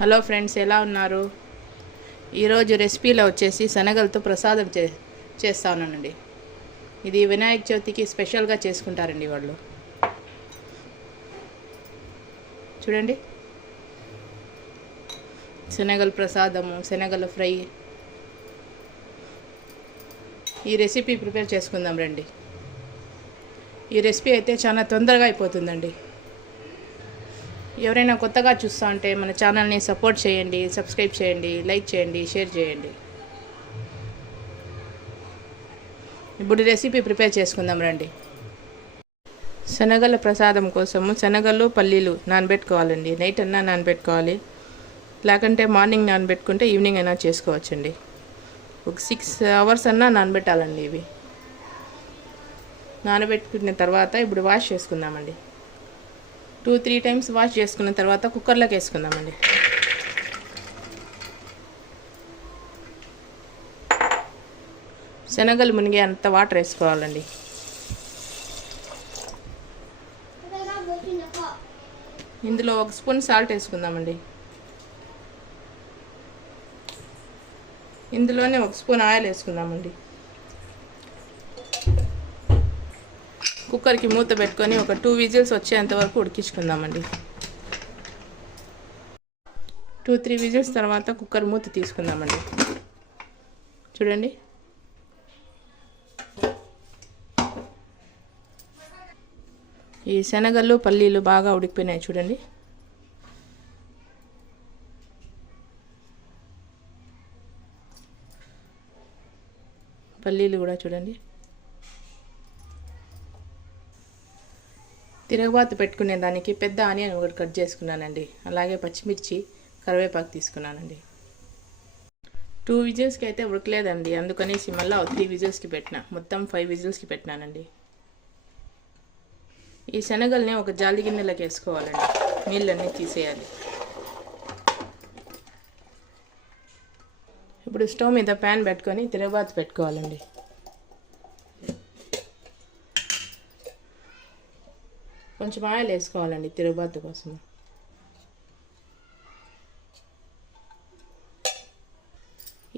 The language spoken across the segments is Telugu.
హలో ఫ్రెండ్స్ ఎలా ఉన్నారు? ఈరోజు రెసిపీలో వచ్చేసి శనగలతో ప్రసాదం చే చేస్తా ఉన్నానండి ఇది వినాయక చవితికి స్పెషల్గా చేసుకుంటారండి వాళ్ళు. చూడండి. శనగల ప్రసాదము శనగల ఫ్రై. ఈ రెసిపీ ప్రిపేర్ చేసుకుందాం రండి. ఈ రెసిపీ అయితే చాలా తొందరగా అయిపోతుందండి. ఎవరైనా కొత్తగా చూస్తా ఉంటే మన ఛానల్ని సపోర్ట్ చేయండి సబ్స్క్రైబ్ చేయండి లైక్ చేయండి షేర్ చేయండి. ఇప్పుడు రెసిపీ ప్రిపేర్ చేసుకుందాం రండి. శనగల ప్రసాదం కోసము శనగలు పల్లీలు నానబెట్టుకోవాలండి. నైట్ అన్నా నానబెట్టుకోవాలి. లేకంటే మార్నింగ్ నానబెట్టుకుంటే ఈవినింగ్ అయినా చేసుకోవచ్చండి. ఒక సిక్స్ అవర్స్ అన్నా నానబెట్టాలండి ఇవి. నానబెట్టుకున్న తర్వాత ఇప్పుడు వాష్ చేసుకుందామండి. టూ త్రీ టైమ్స్ వాష్ చేసుకున్న తర్వాత కుక్కర్లోకి వేసుకుందామండి. శనగలు మునిగే అంత వాటర్ వేసుకోవాలండి. ఇందులో ఒక స్పూన్ సాల్ట్ వేసుకుందామండి. ఇందులోనే ఒక స్పూన్ ఆయిల్ వేసుకుందామండి. కుక్కర్కి మూత పెట్టుకొని ఒక టూ విజిల్స్ వచ్చేంత వరకు ఉడికించుకుందామండి. టూ త్రీ విజిల్స్ తర్వాత కుక్కర్ మూత తీసుకుందామండి. చూడండి. ఈ శనగలు పల్లీలు బాగా ఉడికిపోయినాయి చూడండి. పల్లీలు కూడా చూడండి. తిరగబాతు పెట్టుకునే దానికి పెద్ద ఆనియన్ ఒకటి కట్ చేసుకున్నానండి. అలాగే పచ్చిమిర్చి కరివేపాకు తీసుకున్నానండి. టూ విజిల్స్కి అయితే ఉడకలేదండి. అందుకనేసి మళ్ళీ త్రీ విజిల్స్కి పెట్టిన. మొత్తం ఫైవ్ విజిల్స్కి పెట్టినానండి. ఈ శనగల్ని ఒక జాలి గిన్నెలోకి వేసుకోవాలండి. నీళ్ళన్నీ తీసేయాలి. ఇప్పుడు స్టవ్ మీద ప్యాన్ పెట్టుకొని తిరగబాతు పెట్టుకోవాలండి. కొంచెం ఆయిల్ వేసుకోవాలండి తిరుగుబాతు కోసం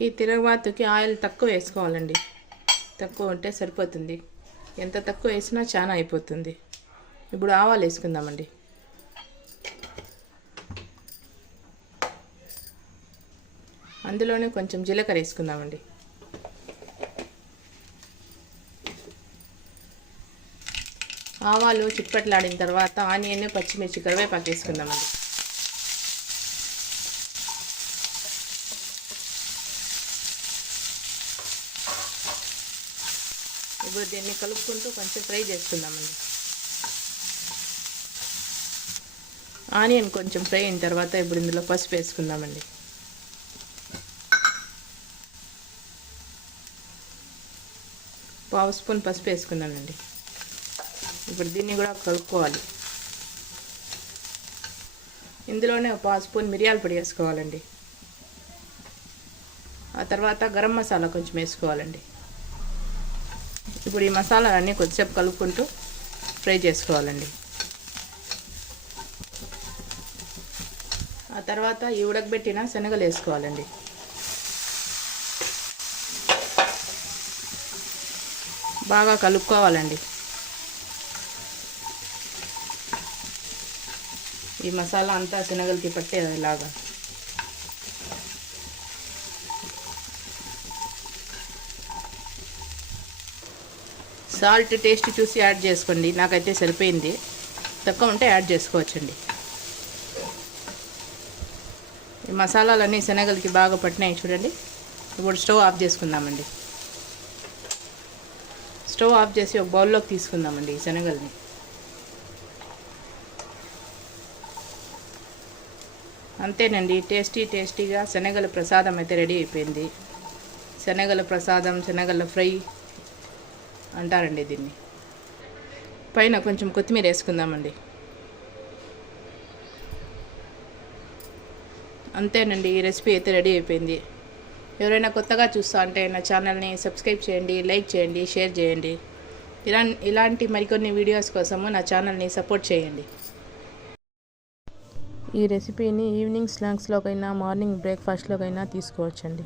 ఈ తిరుగుబాతుకి ఆయిల్ తక్కువ వేసుకోవాలండి. తక్కువ ఉంటే సరిపోతుంది. ఎంత తక్కువ వేసినా చాలా అయిపోతుంది. ఇప్పుడు ఆవాలు వేసుకుందామండి. అందులోనే కొంచెం జీలకర్ర వేసుకుందామండి. ఆవాలు చిట్పట్లాడిన తర్వాత ఆనియన్ పచ్చిమిర్చి కరివేపాకు వేసుకుందామండి. ఇప్పుడు దీన్ని కలుపుకుంటూ కొంచెం ఫ్రై చేసుకుందామండి. ఆనియన్ కొంచెం ఫ్రై అయిన తర్వాత ఇప్పుడు ఇందులో పసుపు వేసుకుందామండి. పావు స్పూన్ పసుపు వేసుకున్నానండి ఇప్పుడు దీన్ని కూడా కలుపుకోవాలి. ఇందులోనే ఒక స్పూన్ మిరియాల పొడి వేసుకోవాలండి. ఆ తర్వాత గరం మసాలా కొంచెం వేసుకోవాలండి. ఇప్పుడు ఈ మసాలాలన్నీ కొద్దిసేపు కలుపుకుంటూ ఫ్రై చేసుకోవాలండి. ఆ తర్వాత ఈ ఉడకబెట్టిన శనగలు వేసుకోవాలండి. బాగా కలుపుకోవాలండి. ఈ మసాలా అంతా శనగలకి పట్టేలాగా. సాల్ట్ టేస్ట్ చూసి యాడ్ చేసుకోండి. నాకైతే సరిపోయింది. తక్కువ ఉంటే యాడ్ చేసుకోవచ్చండి. ఈ మసాలాలన్నీ శనగలకి బాగా పట్టినాయి చూడండి. ఇప్పుడు స్టవ్ ఆఫ్ చేసుకుందామండి. స్టవ్ ఆఫ్ చేసి ఒక బౌల్లోకి తీసుకుందామండి ఈ శనగల్ని. అంతేనండి టేస్టీ టేస్టీగా శనగల ప్రసాదం అయితే రెడీ అయిపోయింది. శనగల ప్రసాదం శనగల ఫ్రై అంటారండి దీన్ని. పైన కొంచెం కొత్తిమీర వేసుకుందామండి. అంతేనండి ఈ రెసిపీ అయితే రెడీ అయిపోయింది. ఎవరైనా కొత్తగా చూస్తా అంటే నా ఛానల్ని సబ్స్క్రైబ్ చేయండి లైక్ చేయండి షేర్ చేయండి. ఇలా ఇలాంటి మరికొన్ని వీడియోస్ కోసము నా ఛానల్ని సపోర్ట్ చేయండి. ఈ రెసిపీని ఈవినింగ్ స్నాక్స్లోకైనా మార్నింగ్ బ్రేక్ఫాస్ట్లోకైనా తీసుకోవచ్చండి.